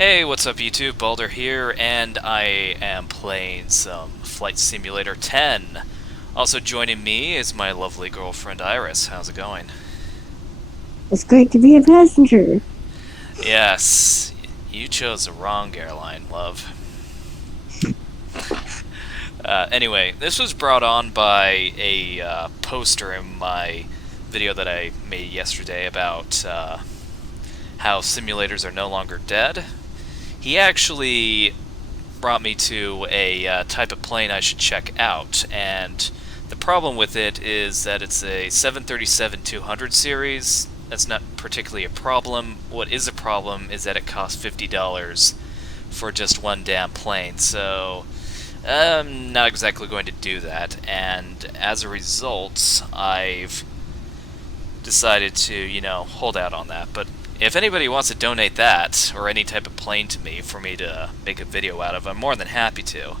Hey, what's up YouTube? Balder here, and I am playing some Flight Simulator 10. Also joining me is my lovely girlfriend Iris. How's it going? It's great to be a passenger. Yes, you chose the wrong airline, love. Anyway, this was brought on by a poster in my video that I made yesterday about how simulators are no longer dead. He actually brought me to a type of plane I should check out, and the problem with it is that it's a 737-200 series. That's not particularly a problem. What is a problem is that it costs $50 for just one damn plane, so I'm not exactly going to do that, and as a result, I've decided to, hold out on that. But if anybody wants to donate that, or any type of plane to me for me to make a video out of, I'm more than happy to.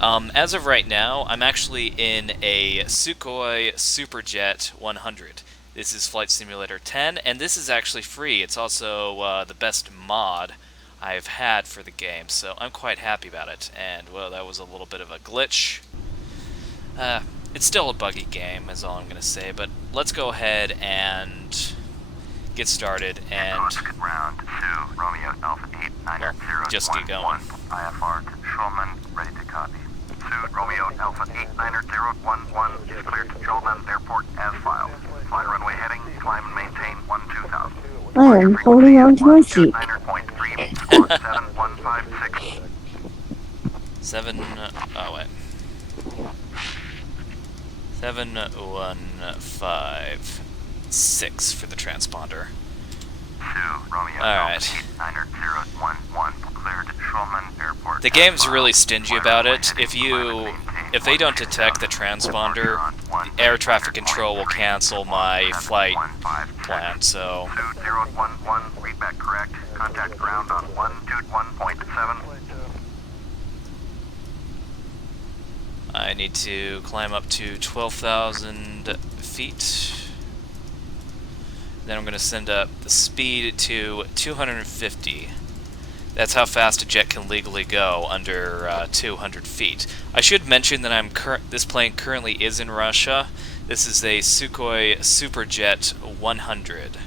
As of right now, I'm actually in a Sukhoi Superjet 100. This is Flight Simulator 10, and this is actually free. It's also the best mod I've had for the game, so I'm quite happy about it. And, well, that was a little bit of a glitch. It's still a buggy game, is all I'm going to say, but let's go ahead and get started and round 2, Romeo Alpha 890 just get going. IFR to Chulman, ready to copy. 2, Romeo Alpha 89011 is cleared to Chulman Airport as filed. Fly runway heading, climb and maintain 2000. I am holding on to my seat. 9.3, squawk 7156. 7, oh wait. 7156 for the transponder. 2, Romeo Alright. 89011 cleared to Chulman Airport. The game's really stingy about it. If they don't detect the transponder, the air traffic control will cancel my flight plan, so 2011, readback correct. Contact ground on 121.7. I need to climb up to 12,000 feet. Then I'm going to send up the speed to 250. That's how fast a jet can legally go, under 200 feet. I should mention that this plane currently is in Russia. This is a Sukhoi Superjet 100.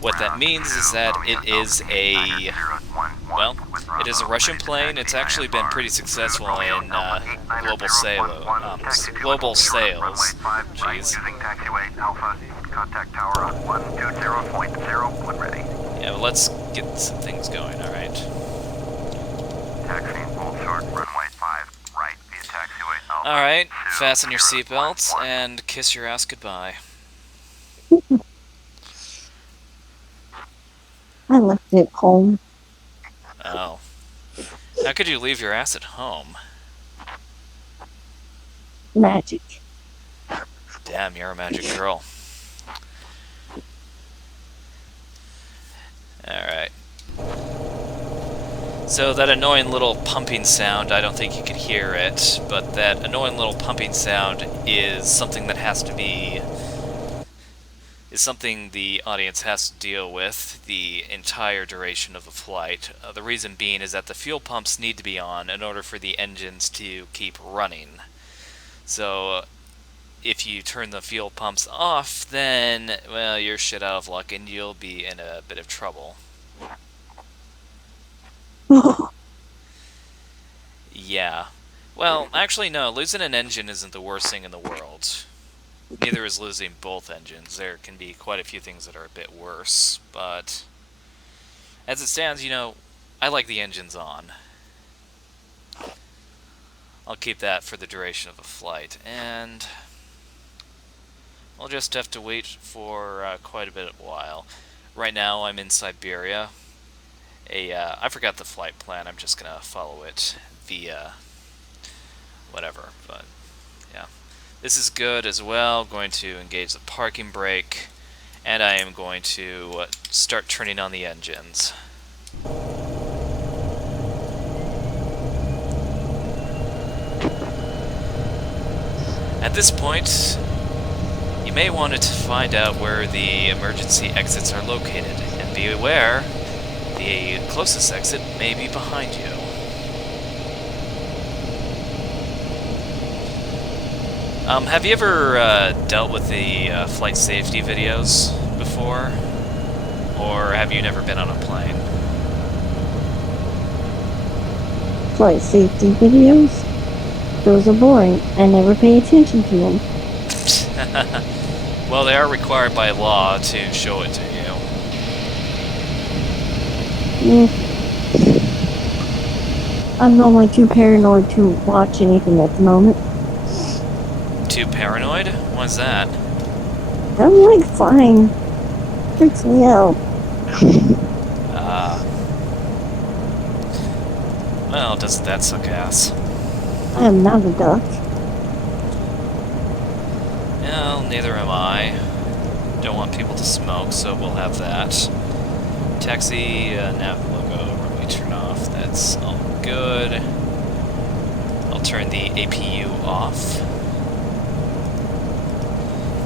What that means is that it is a Russian plane. It's actually been pretty successful in global sales. Jeez. Contact tower on 120.0 when ready. Yeah, but let's get some things going, alright. Taxiing full short, runway 5, right via taxiway Alpha. Alright, fasten your seatbelts and kiss your ass goodbye. I left it home. Oh. How could you leave your ass at home? Magic. Damn, you're a magic girl. Alright. So that annoying little pumping sound, I don't think you could hear it, but that annoying little pumping sound is something that is something the audience has to deal with the entire duration of the flight. The reason being is that the fuel pumps need to be on in order for the engines to keep running. So if you turn the fuel pumps off, then, well, you're shit out of luck and you'll be in a bit of trouble. Yeah. Well, actually, no. Losing an engine isn't the worst thing in the world. Neither is losing both engines. There can be quite a few things that are a bit worse, but as it stands, I like the engines on. I'll keep that for the duration of the flight, and I'll just have to wait for quite a bit of a while. Right now, I'm in Siberia. I forgot the flight plan. I'm just gonna follow it via whatever, but yeah. This is good as well. Going to engage the parking brake, and I am going to start turning on the engines. At this point, you may want to find out where the emergency exits are located, and be aware The closest exit may be behind you. Have you ever dealt with the flight safety videos before? Or have you never been on a plane? Flight safety videos? Those are boring. I never pay attention to them. Well, they are required by law to show it to you. I'm normally too paranoid to watch anything at the moment. Too paranoid? Why's that? I'm like flying. Freaks me out. Well, doesn't that suck ass? I am not a duck. Well, neither am I. Don't want people to smoke, so we'll have that. Taxi, nav logo, runway turn off, that's all good. I'll turn the APU off.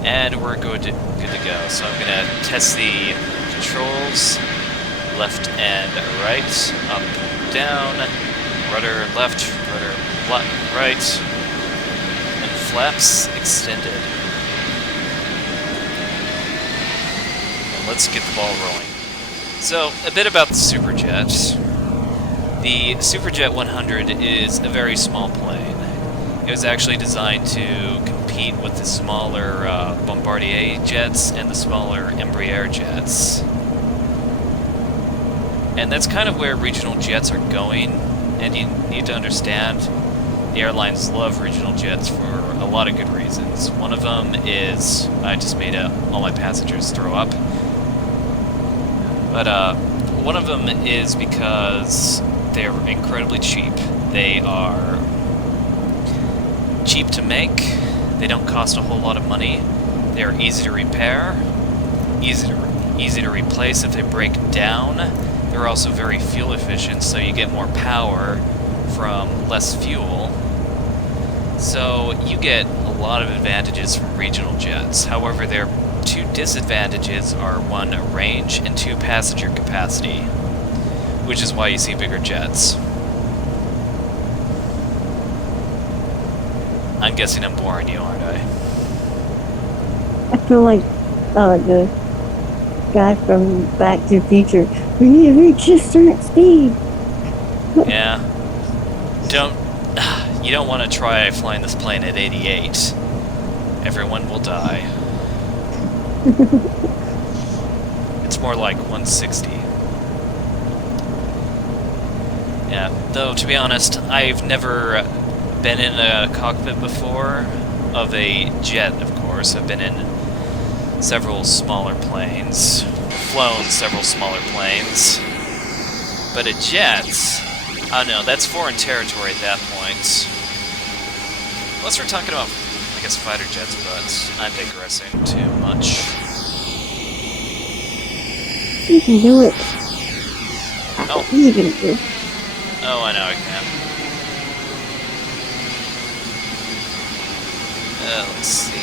And we're good to go. So I'm gonna test the controls, left and right, up, down, rudder left, rudder right, and flaps extended. And let's get the ball rolling. So, a bit about the Superjet. The Superjet 100 is a very small plane. It was actually designed to compete with the smaller Bombardier jets and the smaller Embraer jets. And that's kind of where regional jets are going, and you need to understand the airlines love regional jets for a lot of good reasons. One of them is I just made all my passengers throw up. But one of them is because they're incredibly cheap. They are cheap to make, they don't cost a whole lot of money, they're easy to repair, easy to replace if they break down. They're also very fuel efficient, so you get more power from less fuel. So you get a lot of advantages from regional jets. However, their two disadvantages are one, range, and two, passenger capacity, which is why you see bigger jets. I'm guessing I'm boring you, aren't I? I feel like the guy from Back to the Future. We need to reach a certain speed. Yeah. You don't want to try flying this plane at 88. Everyone will die. It's more like 160. Yeah, though to be honest, I've never been in a cockpit before of a jet, of course. I've been in several smaller planes, flown several smaller planes, but a jet, I don't know, that's foreign territory at that point. Unless we're talking about, I guess, fighter jets, but I'm digressing too much. You can do it. Oh. You can do it. Oh, I know I can. Let's see.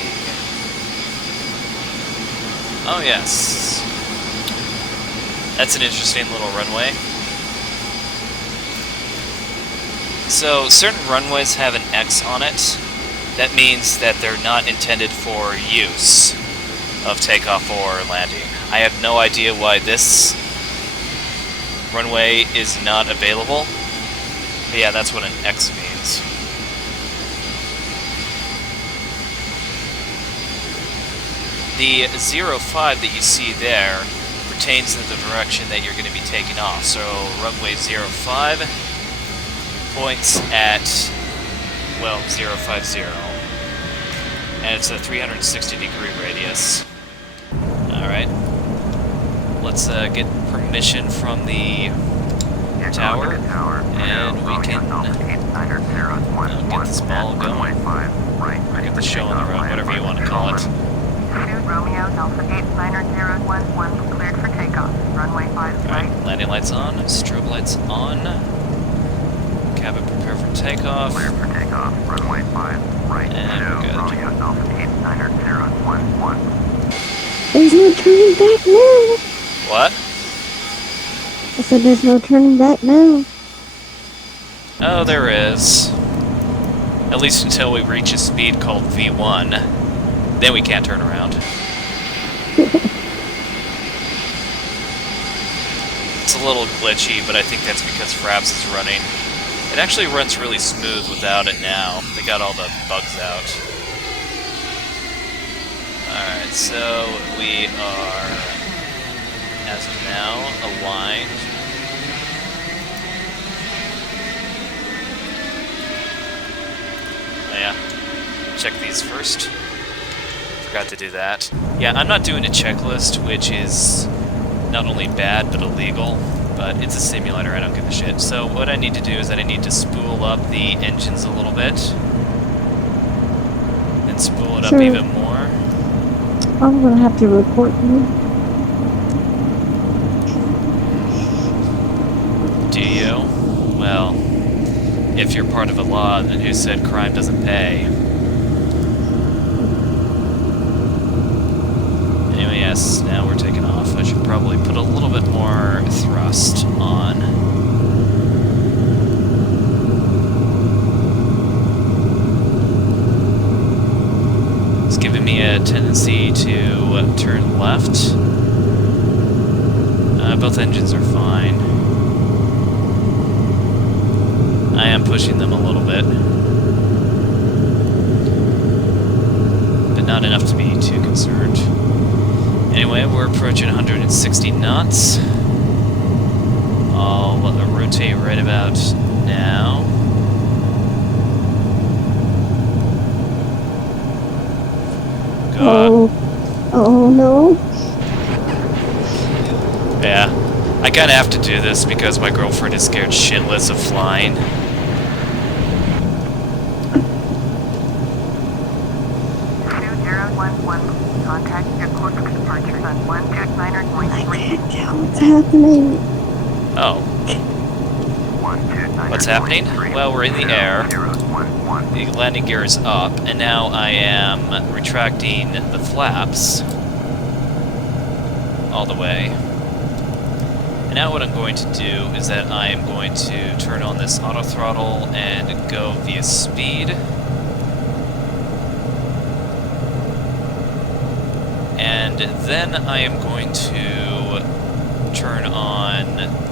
Oh, yes. That's an interesting little runway. So, certain runways have an X on it. That means that they're not intended for use of takeoff or landing. I have no idea why this runway is not available. But yeah, that's what an X means. The 05 that you see there pertains to the direction that you're going to be taking off. So runway 05 points at, well, 050. And it's a 360-degree radius. Alright. Let's get permission from the tower, and we can get this ball going. Or get the show on the road, whatever you want to call it. Romeo, Alpha 89011, cleared for takeoff. Runway 5 right. Alright, landing lights on, strobe lights on. Cabin prepare for takeoff. Clear for takeoff. Runway 5 right. And we're good. Romeo, Alpha 89011. There's no turning back now. What? I said there's no turning back now. Oh, there is. At least until we reach a speed called V1. Then we can't turn around. It's a little glitchy, but I think that's because Fraps is running. It actually runs really smooth without it now. They got all the bugs out. Alright, so we are, as of now, aligned. Oh yeah, check these first. Forgot to do that. Yeah, I'm not doing a checklist, which is not only bad, but illegal. But it's a simulator, I don't give a shit. So what I need to do is that I need to spool up the engines a little bit. And spool it up even more. I'm gonna have to report you. Do you? Well, if you're part of a law, then who said crime doesn't pay? Anyway, yes, now we're taking off. I should probably put a little bit more thrust on. It's giving me a tendency to turn left. Both engines are fine. I am pushing them a little bit. But not enough to be too concerned. Anyway, we're approaching 160 knots. I'll rotate right about now. Go up. Oh no. Yeah. I kinda have to do this because my girlfriend is scared shitless of flying. Contact Yakutsk departure on 129.3. I can't tell what's happening. Oh. What's happening? Well, we're in the air. The landing gear is up, and now I am retracting the flaps all the way. And now what I'm going to do is that I am going to turn on this auto throttle and go via speed. And then I am going to turn on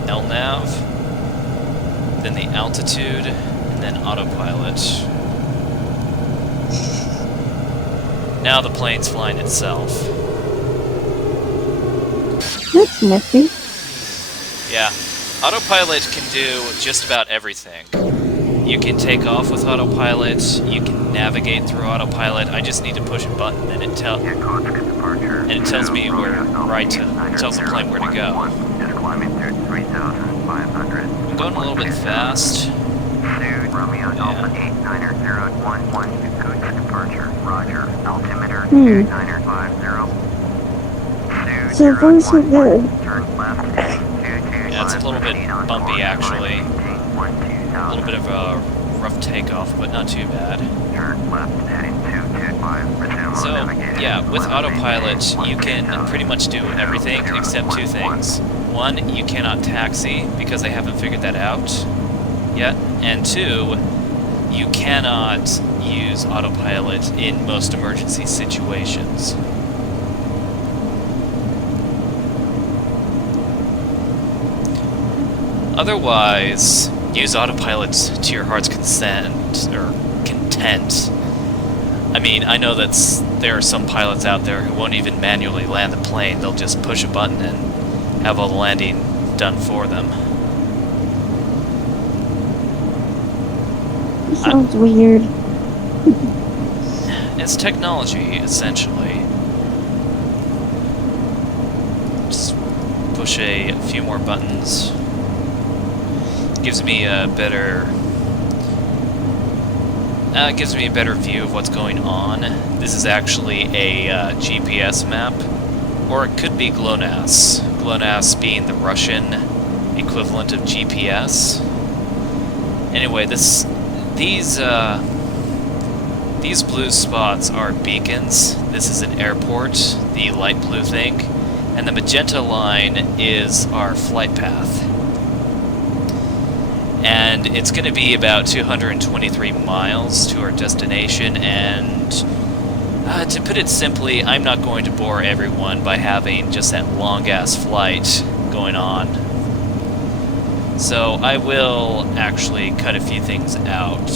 LNAV, then the altitude, and then autopilot. Now the plane's flying itself. That's nifty. Yeah, autopilot can do just about everything. You can take off with autopilot, you can navigate through autopilot. I just need to push a button and it tells me it tells the plane where to go. I'm going a little bit fast. So far so good. Yeah, it's a little bit bumpy actually. A little bit of a rough takeoff, but not too bad. So, yeah, with autopilot, you can pretty much do everything except two things. One, you cannot taxi, because they haven't figured that out yet. And two, you cannot use autopilot in most emergency situations. Otherwise, use autopilot to your heart's content. I mean, I know that there are some pilots out there who won't even manually land the plane. They'll just push a button and have all the landing done for them. It sounds weird. It's technology, essentially. Just push a few more buttons. Gives me a better view of what's going on. This is actually a GPS map, or it could be GLONASS. GLONASS being the Russian equivalent of GPS. Anyway, these blue spots are beacons. This is an airport, the light blue thing, and the magenta line is our flight path. and it's going to be about 223 miles to our destination, and to put it simply, I'm not going to bore everyone by having just that long-ass flight going on. So I will actually cut a few things out.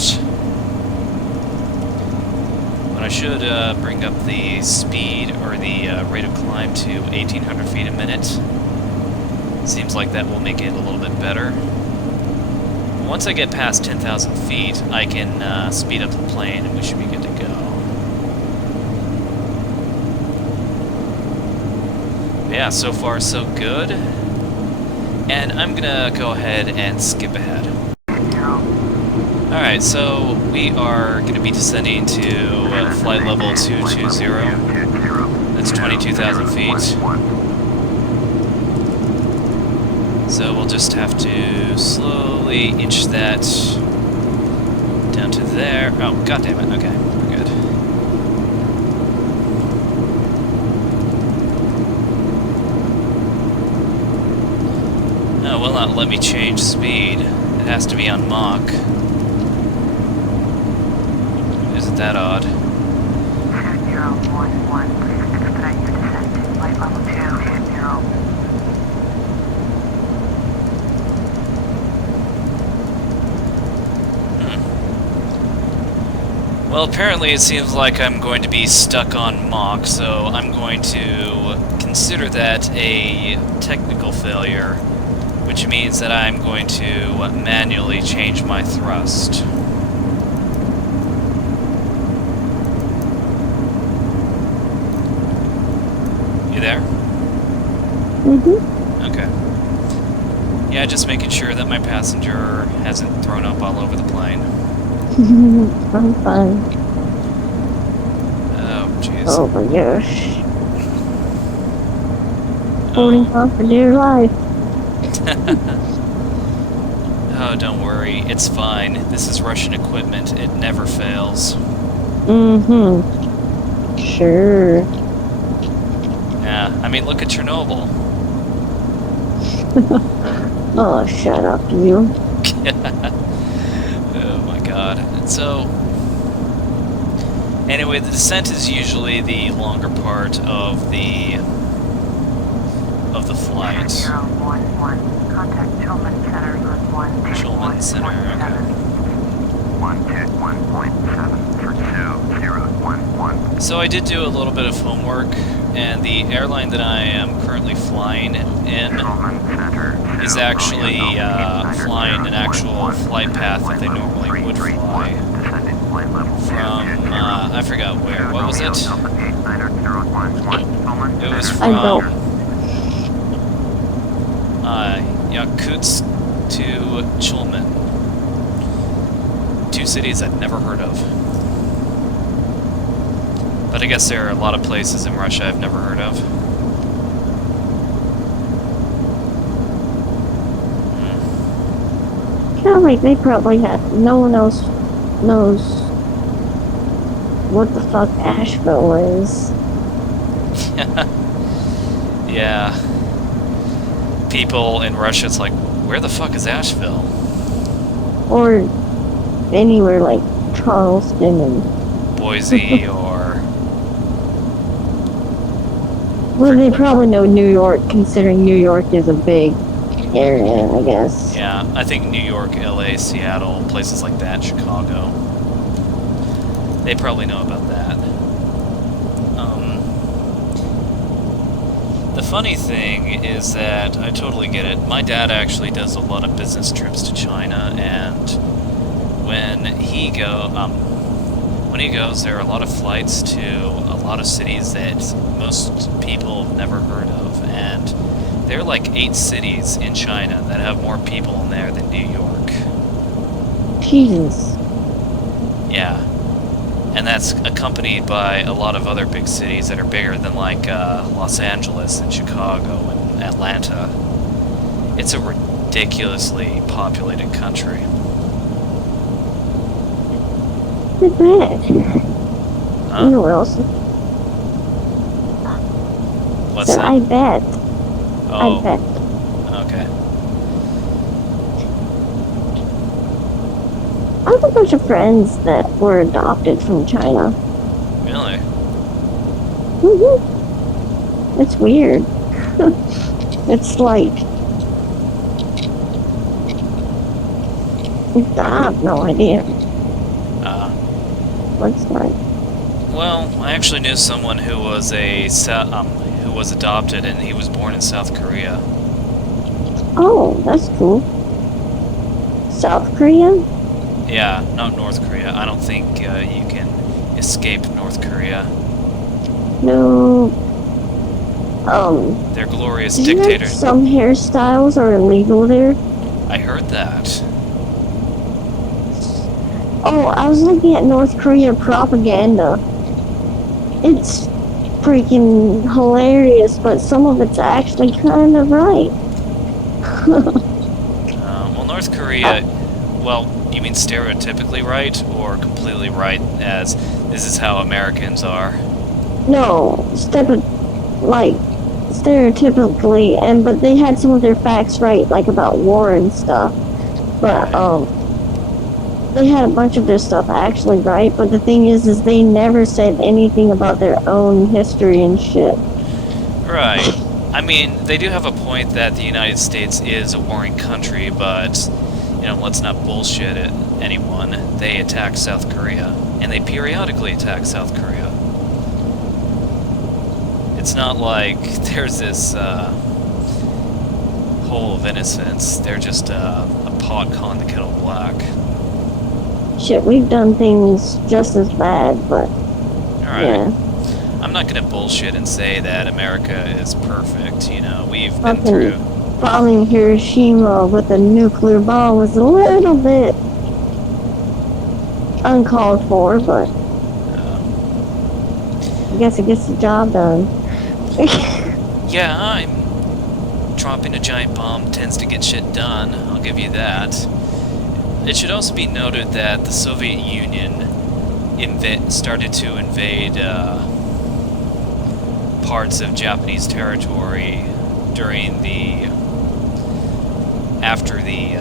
But I should bring up the speed, or the rate of climb, to 1,800 feet a minute. Seems like that will make it a little bit better. Once I get past 10,000 feet, I can speed up the plane and we should be good to go. But yeah, so far so good. And I'm gonna go ahead and skip ahead. Alright, so we are gonna be descending to flight level 220. That's 22,000 feet. So we'll just have to slowly inch that down to there. Oh, god damn it. Okay, we're good. No, it will not let me change speed. It has to be on Mach. Isn't that odd? 2011, please expedite your descent to flight level 220. Well, apparently it seems like I'm going to be stuck on Mach, so I'm going to consider that a technical failure, which means that I'm going to manually change my thrust. You there? Mm-hmm. Okay. Yeah, just making sure that my passenger hasn't thrown up all over the plane. I'm fine. Oh, jeez. Oh my gosh. Holding on for dear life. Oh, don't worry. It's fine. This is Russian equipment. It never fails. Mm-hmm. Sure. Yeah, I mean, look at Chernobyl. Oh, shut up, you. Oh my god. So, anyway, the descent is usually the longer part of the flight. 011, contact Chulman Center on 121.7. Chulman Center, okay. 121.7 for 2011. So I did do a little bit of homework, and the airline that I am currently flying in is actually flying an actual flight path that they normally would fly from, I forgot where. What was it? It was I don't. from Yakutsk to Chulman. Two cities I'd never heard of. But I guess there are a lot of places in Russia I've never heard of. Yeah, like they probably have. No one else knows what the fuck Asheville is. Yeah. People in Russia, it's like, where the fuck is Asheville? Or anywhere like Charleston and. Boise or... Well, they probably know New York, considering New York is a big area, I guess. Yeah, I think New York, LA, Seattle, places like that, Chicago. They probably know about that. The funny thing is that I totally get it. My dad actually does a lot of business trips to China, and when he goes, there are a lot of flights to a lot of cities that most people have never heard of, and there are like 8 cities in China that have more people in there than New York. Jesus. Yeah. And that's accompanied by a lot of other big cities that are bigger than like Los Angeles and Chicago and Atlanta. It's a ridiculously populated country. I bet. Huh? You know what else? What's So that? I bet. Oh, I bet. okay. I have a bunch of friends that were adopted from China. Really? It's weird. It's like I have no idea. What's like? Well, I actually knew someone who was who was adopted, and he was born in South Korea. Oh, that's cool. South Korea? Yeah, not North Korea. I don't think you can escape North Korea. No. Their glorious Did you know dictator. some hairstyles are illegal there? I heard that. Oh, I was looking at North Korea propaganda. It's freaking hilarious, but some of it's actually kind of right. Well, North Korea. Well, you mean stereotypically right, or completely right, as this is how Americans are? No, stereotypically, but they had some of their facts right, like about war and stuff. But they had a bunch of their stuff actually right. But the thing is they never said anything about their own history and shit. Right. I mean, they do have a point that the United States is a warring country, but, you know, let's not bullshit it. Anyone. They attack South Korea, and they periodically attack South Korea. It's not like there's this hole of innocence. They're just a pot calling the kettle black. Shit, we've done things just as bad, but Alright. yeah. I'm not gonna bullshit and say that America is perfect, you know, we've been Fucking through... bombing Hiroshima with a nuclear bomb was a little bit uncalled for, but I guess it gets the job done. Yeah, dropping a giant bomb tends to get shit done, I'll give you that. It should also be noted that the Soviet Union started to invade parts of Japanese territory during after the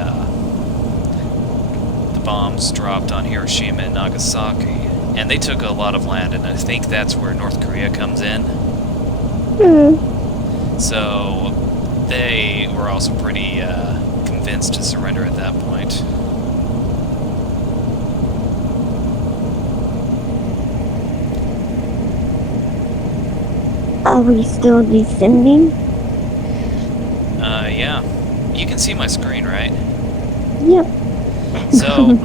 bombs dropped on Hiroshima and Nagasaki, and they took a lot of land, and I think that's where North Korea comes in. So they were also pretty convinced to surrender at that point. Are we still descending? Yeah. You can see my screen, right? Yep. So...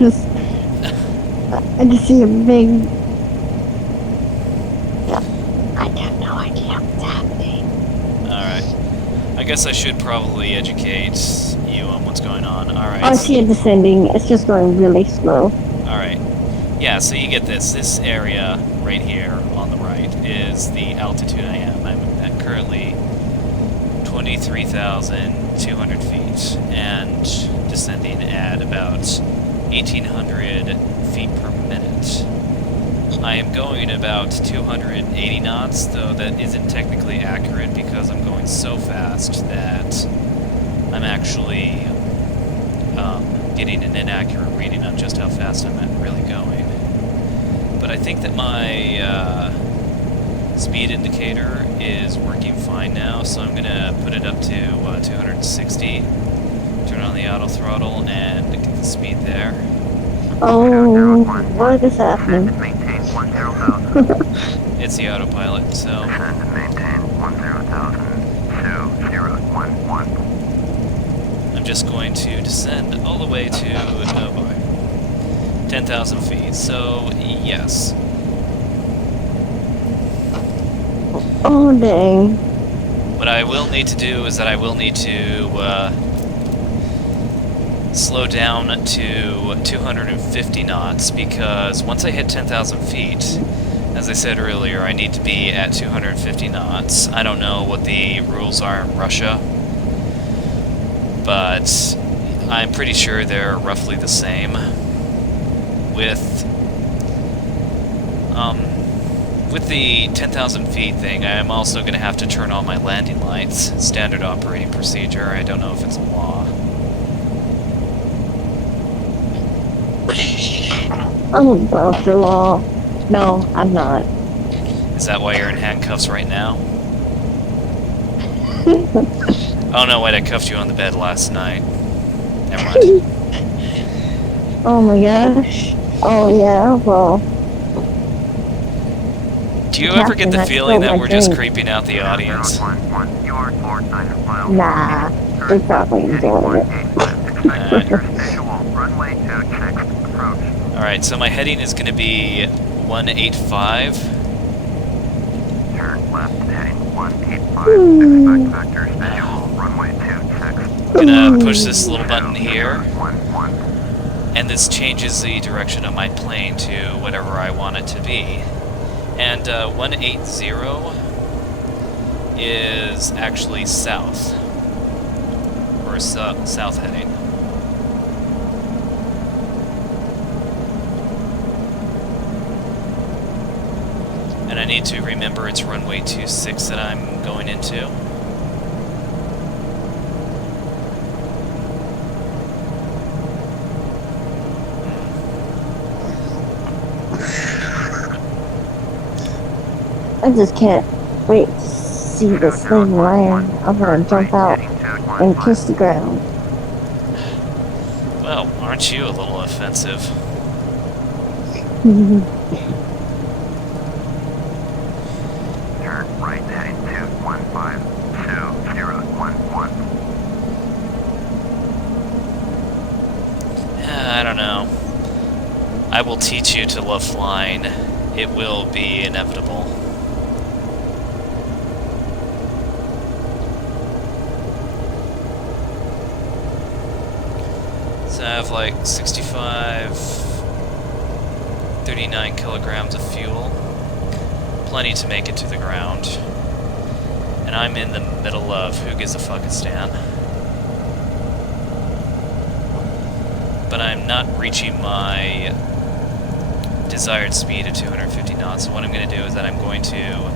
I just see a big... I have no idea what's happening. Alright. I guess I should probably educate you on what's going on. Alright. I see it descending. It's just going really slow. Alright. Yeah, so you get this. This area right here on the right is the altitude I am. I'm at currently 23,200 feet and descending at about 1,800 feet per minute. I am going about 280 knots, though that isn't technically accurate because I'm going so fast that I'm actually getting an inaccurate reading on just how fast I'm really going. But I think that my speed indicator is working fine now, so I'm going to put it up to 260, turn on the auto throttle, and get the speed there. Oh, what is happening? Maintain 10,000. It's the autopilot, so... Descend and maintain 10,000. 2011. I'm just going to descend all the way to, oh boy, 10,000 feet, so yes. Oh, dang. What I will need to do is that I will need to slow down to 250 knots, because once I hit 10,000 feet, as I said earlier, I need to be at 250 knots. I don't know what the rules are in Russia, but I'm pretty sure they're roughly the same. With the 10,000 feet thing, I am also going to have to turn on my landing lights. Standard operating procedure. I don't know if it's a law. I'm above the law. No, I'm not. Is that why you're in handcuffs right now? Oh no, wait, I cuffed you on the bed last night. Never mind. Oh my gosh. Oh yeah, well. Do you ever get Captain, the I feeling spilled that my we're just drink. creeping out the audience? Nah, they're probably enjoying it. Alright, so my heading is going to be 185. Turn left, heading 185. Expect vector visual, runway 26. I'm going to push this little button here, 11. and this changes the direction of my plane to whatever I want it to be. And 180 is actually south, or south heading. And I need to remember it's runway 26 that I'm going into. I just can't wait to see this thing land. I'm gonna jump out and kiss the ground. Well, aren't you a little offensive? Turn right, heading 215. 2011. I don't know. I will teach you to love flying. It will be inevitable. So I have like 65, 39 kilograms of fuel. Plenty to make it to the ground. And I'm in the middle of who gives a fuckistan. But I'm not reaching my desired speed of 250 knots. So what I'm going to do is that I'm going to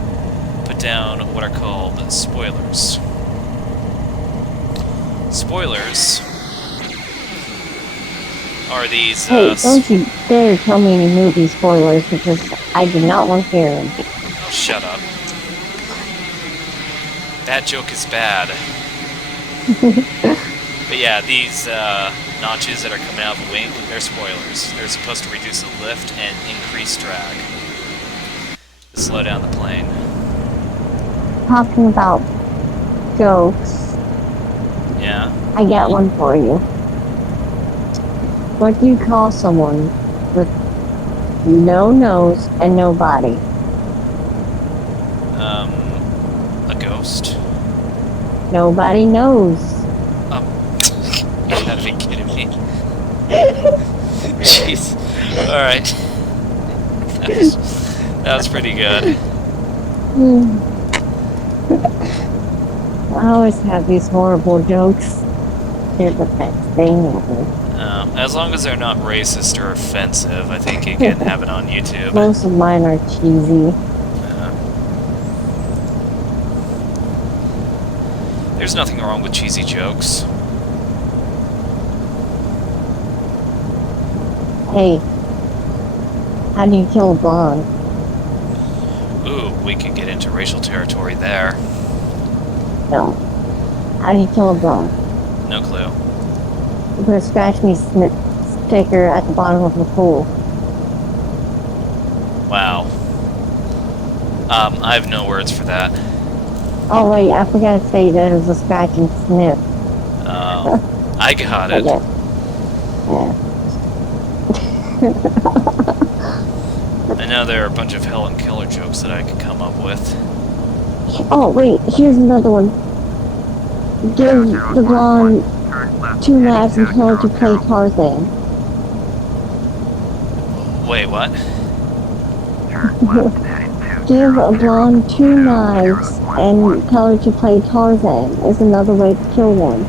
put down what are called spoilers. Spoilers are these... Hey, don't you dare tell me any movie spoilers, because I do not want to hear them. Oh, shut up. That joke is bad. But yeah, these notches that are coming out of the wing, they're spoilers. They're supposed to reduce the lift and increase drag. To slow down the plane. Talking about jokes, Yeah? I got one for you. What do you call someone with no nose and no body? A ghost? Nobody knows. Oh. You gotta be kidding me. Jeez. Alright. That was pretty good. I always have these horrible jokes. They're the best thing ever. As long as they're not racist or offensive, I think you can have it on YouTube. Most of mine are cheesy. There's nothing wrong with cheesy jokes. Hey, how do you kill a blonde? Ooh, we could get into racial territory there. No. How do you kill a blonde? No clue. You put a scratch me sticker at the bottom of the pool. Wow. I have no words for that. Oh wait, I forgot to say that it was a scratch and sniff. I got it. Okay. Yeah. I know there are a bunch of Helen Keller jokes that I could come up with. Oh wait, here's another one. Give the blonde 2 knives and tell her to play Tarzan. Wait, what? Give a blonde 2 knives and tell her to play Tarzan is another way to kill one.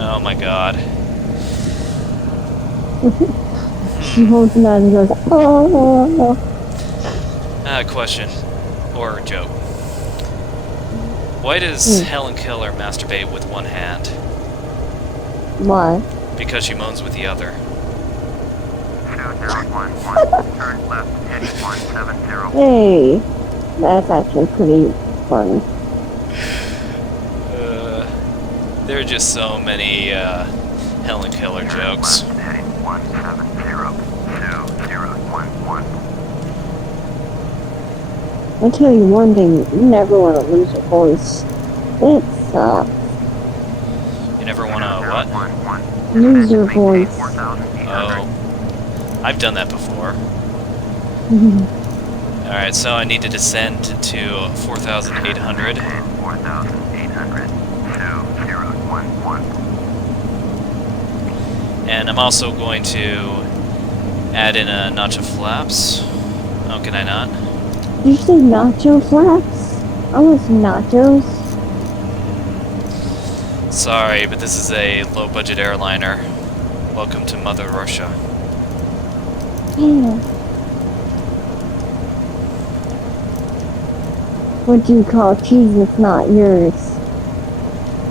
Oh my god. She holds the knife and goes, oh. Question. Or joke. Why does Helen Keller masturbate with one hand? Why? Because she moans with the other. Turn left, heading 170. Hey, that's actually pretty funny. There are just so many Helen Keller jokes. Left, heading 170-2011. I'll tell you one thing, you never want to lose your voice. It sucks. You never want to what? Lose your voice. Oh, I've done that before. Alright, so I need to descend to 4,800. 4,800. 2011. And I'm also going to add in a notch of flaps. Oh, can I not? Did you say nacho flaps? I was nachos. Sorry, but this is a low-budget airliner. Welcome to Mother Russia. Yeah. What do you call cheese that's not yours?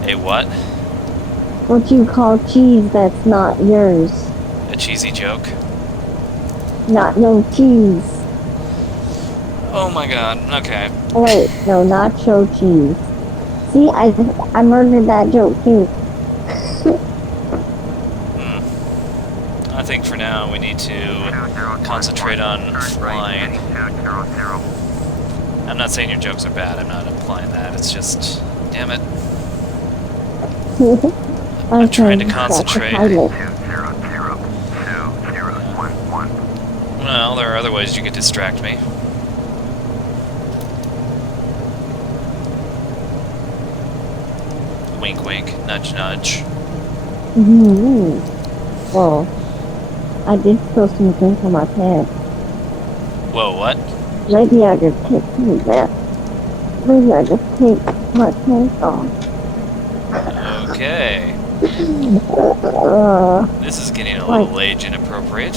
A what? What do you call cheese that's not yours? A cheesy joke? Not no cheese. Oh my god, okay. Oh, wait, no, nacho cheese. See, I murdered that joke too. I think for now we need to concentrate on flying. I'm not saying your jokes are bad, I'm not implying that, it's just... Damn it. I'm trying to concentrate. Well, there are other ways you could distract me. Wink wink, nudge nudge. Well, I did spill some drink on my pants. Whoa, what? Maybe I just take that. Maybe I just take my pants off. Okay. This is getting a little age inappropriate.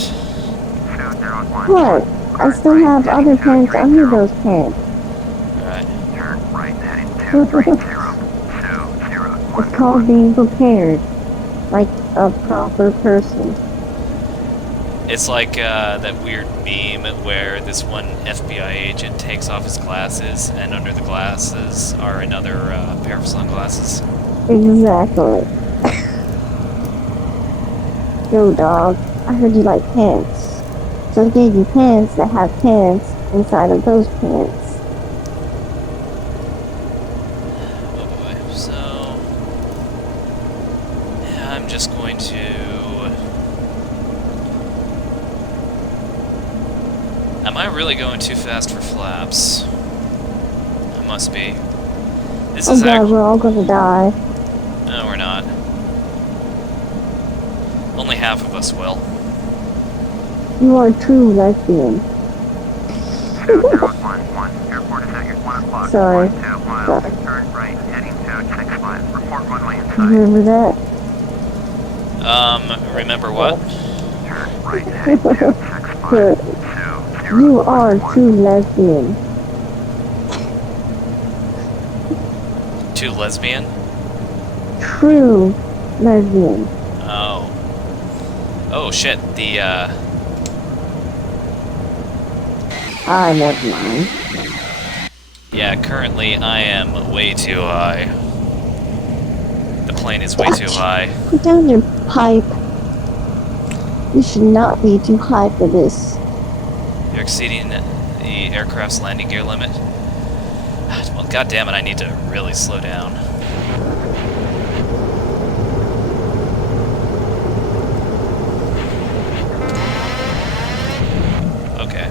What? I still have other pants under those pants. Alright. Turn right, heading 230. It's called being prepared. Like a proper person. It's like that weird meme where this one FBI agent takes off his glasses, and under the glasses are another pair of sunglasses. Exactly. Yo, dog. I heard you like pants. So I gave you pants that have pants inside of those pants. Oh boy. So... yeah, I'm just going to... Am I really going too fast for flaps? I must be. This Oh is god, we're all gonna die. No, we're not. Only half of us will. You are a true lesbian. 2011. Airport is at your 1 o'clock. Sorry. 2 miles. Sorry. Turn right, heading 265. Report runway inside. Remember that? Remember what? Turn right, heading 265. But you are a true lesbian. Too lesbian? True lesbian. Oh. Oh shit, the, Never mind. yeah, currently I am way too high. The plane is way too high. Put down your pipe. You should not be too high for this. You're exceeding the aircraft's landing gear limit. Well, goddammit, I need to really slow down. Okay.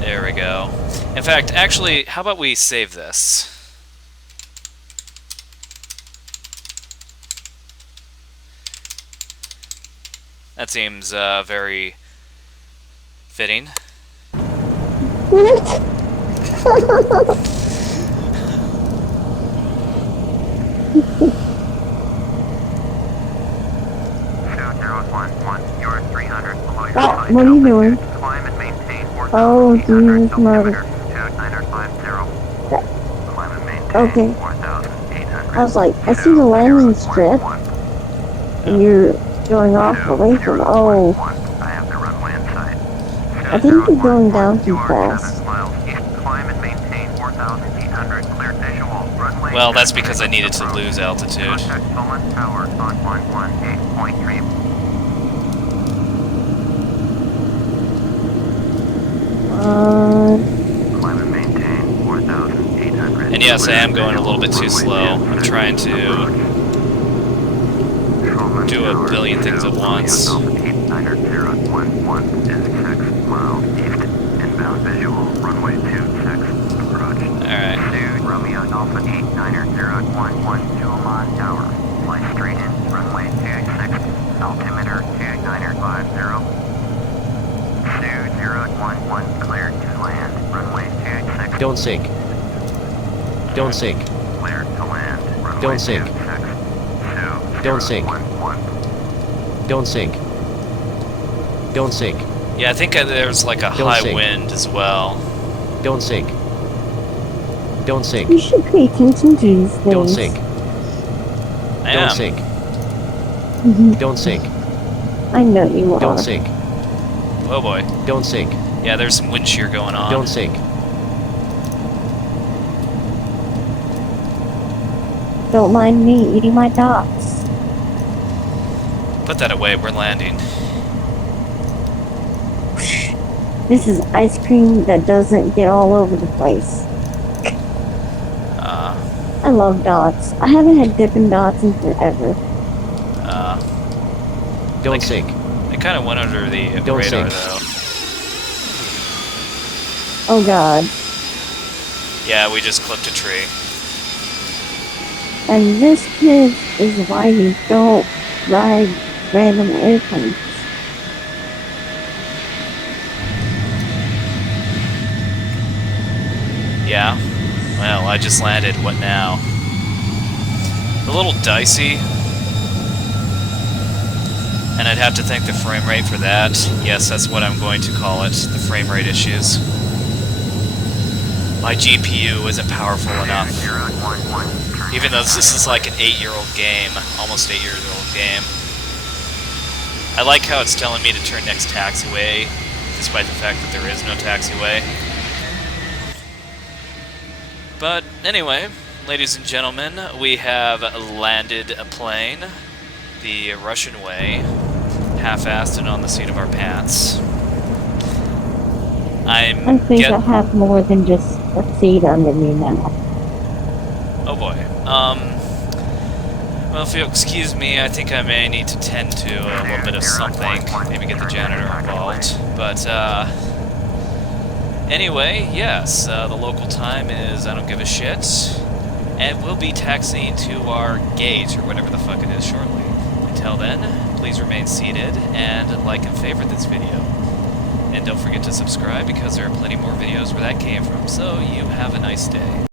There we go. In fact, actually, how about we save this? That seems very fitting. What? 2011. You're 300 below your What? flight What are you doing? Climb and maintain Oh, 4,800 Jesus, Mother. altimeter. 2950. Climb and maintain Okay. 4,800. I was like, I see the landing strip. And you're going off away from. Oh. I have the runway I think you're going down too fast. miles east. Climb and maintain 4,800. Cleared visual. Runway. Well, that's because I needed to lose altitude. Contact Chulman Tower on 118.3. Climb and maintain 4,800. And yes, I am going a little bit too slow. I'm trying to do a billion things at once. Alpha 89011 is 6 miles east. Inbound visual. Runway 26. Approach. Alright. Pursued Romeo Alpha 89011 Chulman Tower. Fly straight in. Runway 26. Altimeter 2950. Pursued 011 cleared to land. Runway 26. Don't sink. Don't sink. Cleared to land. Runway Don't sink. 26. Don't sink. 11. Don't sink. Don't sink. Yeah, I think there's like a Don't high sink. wind as well. Don't sink. Don't sink. You should pay attention to these things. Don't sink. I Don't am. sink. Mhm. Don't sink. I know you are. Don't sink. Oh boy. Don't sink. Yeah, there's some wind shear going on. Don't sink. Don't mind me eating my dots. Put that away, we're landing. This is ice cream that doesn't get all over the place. I love dots. I haven't had Dippin' Dots in forever. Don't Like- sink. It kind of went under the Don't radar sink. though. Oh god. Yeah, we just clipped a tree. And this kid is why you don't ride random airplanes. Yeah. Well, I just landed. What now? A little dicey. And I'd have to thank the frame rate for that. Yes, that's what I'm going to call it. The frame rate issues. My GPU isn't powerful enough. Even though this is like an 8-year-old game. Almost 8-year-old game. I like how it's telling me to turn next taxiway, despite the fact that there is no taxiway. But anyway, ladies and gentlemen, we have landed a plane the Russian way, half-assed and on the seat of our pants. I think I have more than just a seat under me now. Oh boy. Well, if you'll excuse me, I think I may need to tend to a little bit of something. Maybe get the janitor involved. But, anyway, yes, the local time is I don't give a shit. And we'll be taxiing to our gate, or whatever the fuck it is, shortly. Until then, please remain seated, and like and favorite this video. And don't forget to subscribe, because there are plenty more videos where that came from. So, you have a nice day.